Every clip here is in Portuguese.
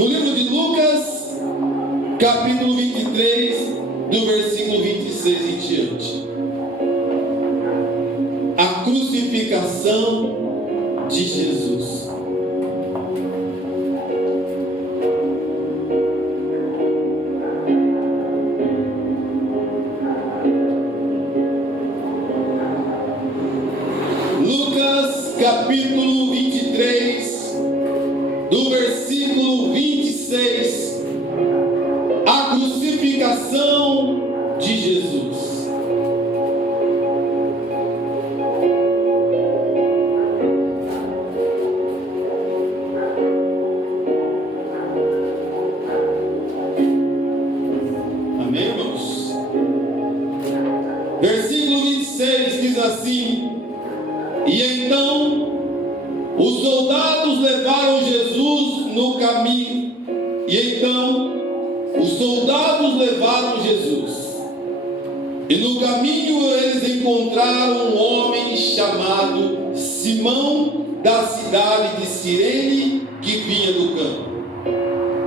No livro de Lucas, capítulo 23, do versículo 26 em diante. A crucificação de Jesus. Lucas, capítulo 23, do versículo 26. A crucificação de Jesus. Amém, irmãos? Versículo 26 diz assim: e então os soldados levaram Jesus no caminho. E então os soldados levaram Jesus. E no caminho eles encontraram um homem chamado Simão, da cidade de Cirene, que vinha do campo.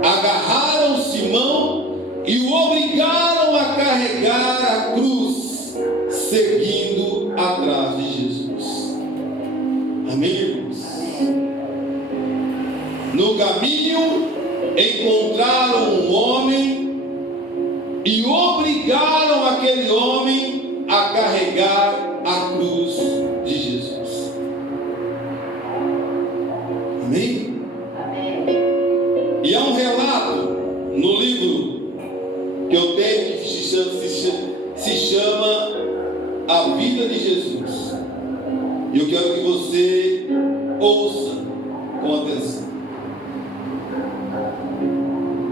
Agarraram Simão e o obrigaram a carregar a cruz, seguindo atrás de Jesus. Amém, irmãos? No caminho encontraram um homem e obrigaram aquele homem a carregar a cruz de Jesus. Amém? E há um relato no livro que eu tenho que se chama A Vida de Jesus. E eu quero que você ouça com atenção.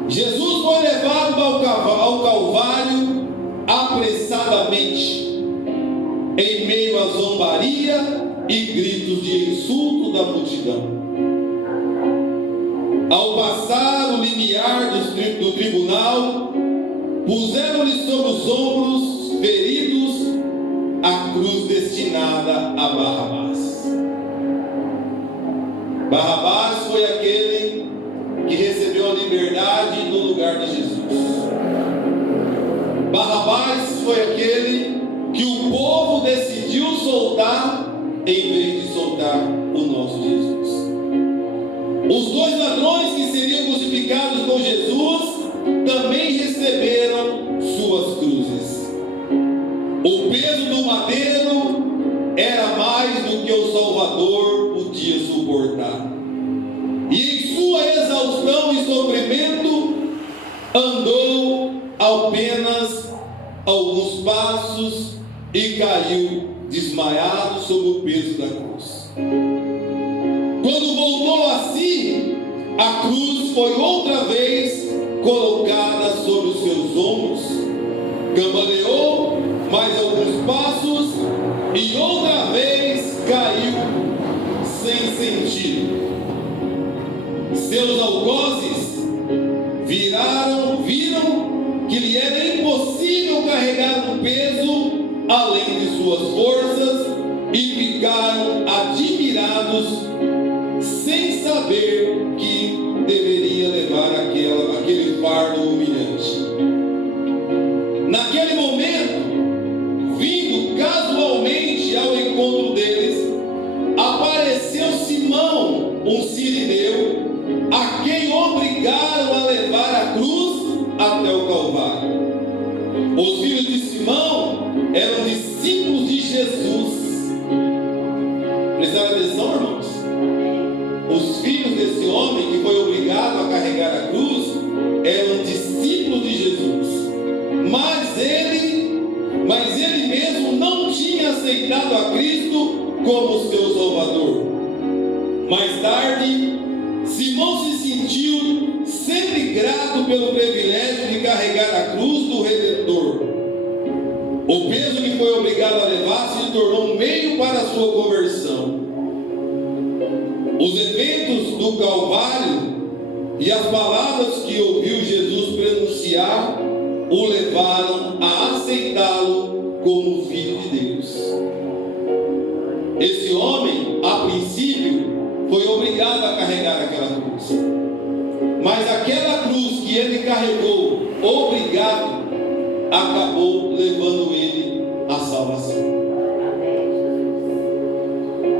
Jesus foi levado ao Calvário apressadamente, em meio à zombaria e gritos de insulto da multidão. Ao passar o limiar do tribunal, puseram-lhe sobre os ombros feridos a cruz destinada a Barrabás. Barrabás foi aquele que recebeu a liberdade no lugar de Jesus. Barrabás foi aquele que o povo decidiu soltar em vez de soltar o nosso Jesus. Os dois ladrões que seriam crucificados com Jesus também receberam suas cruzes. O peso do madeiro era mais do que o Salvador podia suportar. E em sua exaustão e sofrimento, andou apenas alguns passos e caiu desmaiado sob o peso da cruz. Quando voltou a si, a cruz foi outra vez colocada sobre os seus ombros, cambaleou mais alguns passos e outra vez caiu sem sentido. Seus algozes viram que lhe era impossível carregar um peso além de suas forças e ficaram admirados, sem saber que deveria levar aquele fardo humilhante. Naquele momento, vindo casualmente ao encontro deles, apareceu Simão, um sirineu, a quem obrigaram a levar a cruz até o Calvário. Os filhos de Simão eram discípulos de Jesus. Prestaram atenção, irmãos? Os filhos desse homem que foi obrigado a carregar a cruz eram discípulos de Jesus. Mas ele mesmo não tinha aceitado a Cristo como seu Salvador. Mais tarde, Simão se sentiu sempre grato pelo privilégio de carregar a cruz do Redentor. O peso que foi obrigado a levar se tornou um meio para a sua conversão. Os eventos do Calvário e as palavras que ouviu Jesus pronunciar o levaram a aceitá-lo como Filho de Deus. Esse homem, a princípio, foi obrigado a carregar aquela cruz. Mas aquela cruz que ele carregou, obrigado, acabou levando ele à salvação.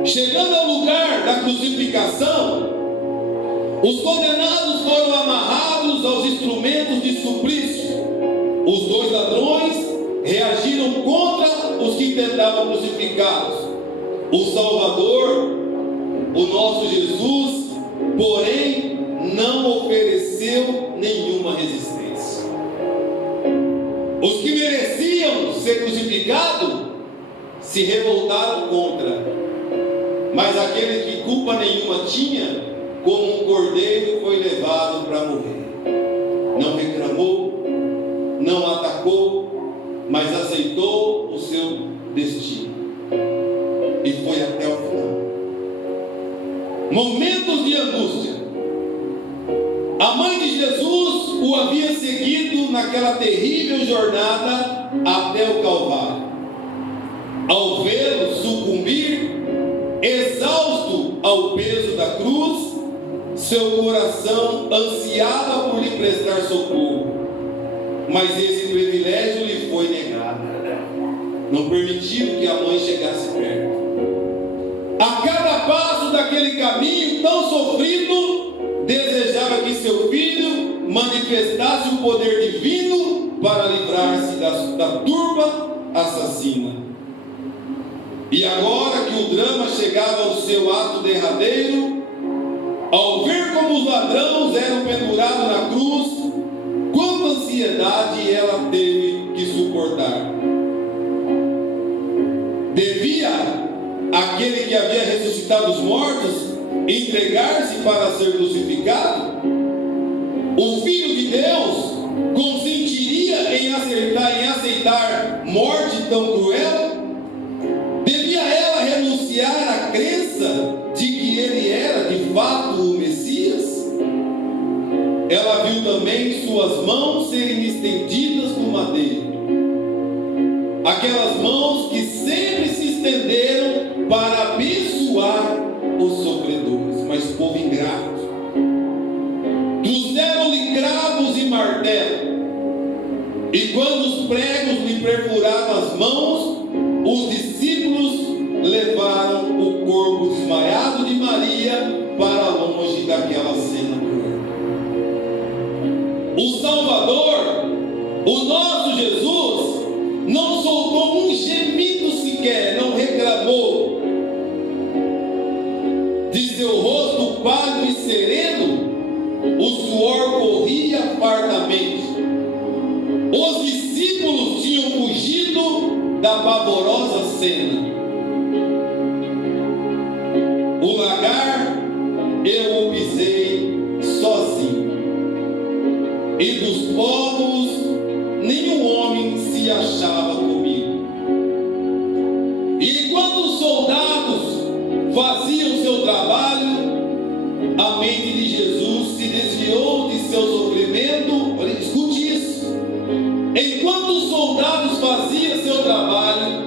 Chegando ao lugar da crucificação, os condenados foram amarrados aos instrumentos de suplício. Os dois ladrões reagiram contra os que tentavam crucificá-los. O Salvador, o nosso Jesus, porém, não ofereceu nenhuma resistência. Os que mereciam ser crucificados se revoltaram contra, mas aquele que culpa nenhuma tinha, como um cordeiro, foi levado para morrer. Não reclamou, não atacou, mas aceitou o seu destino e foi até o final. Momentos de angústia. A mãe de Jesus o havia seguido naquela terrível jornada até o Calvário. Ao vê-lo sucumbir, exausto ao peso da cruz, seu coração ansiava por lhe prestar socorro, mas esse privilégio lhe foi negado. Não permitiu que a mãe chegasse perto. A cada passo daquele caminho tão sofrido, desejava que seu filho manifestasse o poder divino para livrar-se da turba assassina. E agora que o drama chegava ao seu ato derradeiro, ao ver como os ladrões eram pendurados na cruz, quanta ansiedade ela teve que suportar. Devia aquele que havia ressuscitado os mortos entregar-se para ser crucificado? O Filho de Deus consentiria em aceitar morte tão cruel? Devia ela renunciar à crença de que ele era de fato o Messias? Ela viu também suas mãos serem estendidas no madeiro. Aquelas mãos que sempre se estenderam para abençoar os sofredores, mas povo ingrato. Trouxeram-lhe cravos e martelo, e quando os pregos lhe perfuraram as mãos, os discípulos levaram o corpo desmaiado de Maria para longe daquela cena cruel. O Salvador, o nosso Jesus, não soltou um gemido sequer, não reclamou. De seu rosto pálido e sereno, o suor corria fartamente. Os discípulos tinham fugido da pavorosa cena. O lagar eu o pisei sozinho, e dos povos nenhum homem se achava comigo. E enquanto os soldados faziam seu trabalho, a mente de Jesus se desviou de seu sofrimento. Olha, escute isso. Enquanto os soldados faziam seu trabalho,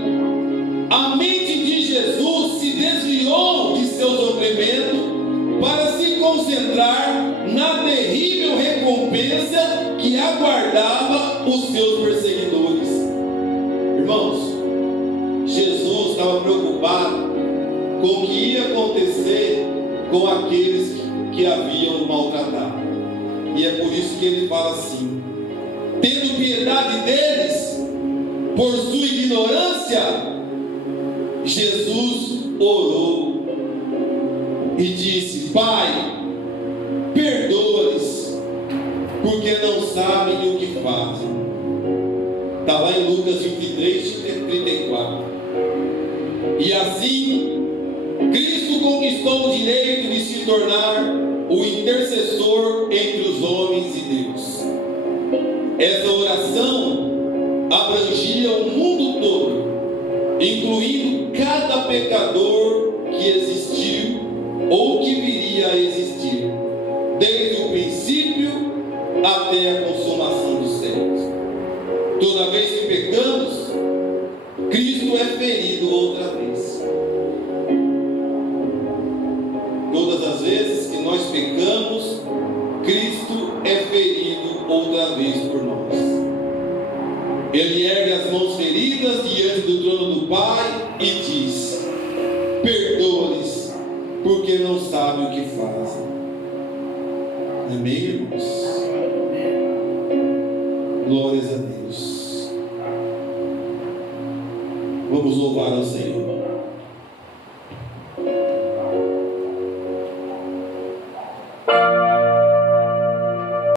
a mente de Jesus se desviou de seu sofrimento para se concentrar na terrível recompensa que aguardava os seus perseguidores. Irmãos, Jesus estava preocupado com o que ia acontecer com aqueles que haviam maltratado. E é por isso que ele fala assim: tendo piedade deles, por sua ignorância, Jesus orou e disse: Pai, perdoa-lhes, porque não sabem o que fazem. Está lá em Lucas 23, 34. E assim, Cristo conquistou o direito de se tornar o intercessor entre os homens e Deus. Essa oração abrangia o mundo todo, incluindo cada pecador que existiu ou que viria a existir, desde o princípio até a consumação dos séculos. Toda vez que pecamos, Cristo é ferido outra vez. Todas as vezes que nós pecamos, Cristo é ferido outra vez por nós. Ele ergue as mãos feridas diante do trono do Pai e diz: perdoa-lhes, porque não sabem o que fazem. Amém, irmãos? Glórias a Deus. Vamos louvar ao Senhor.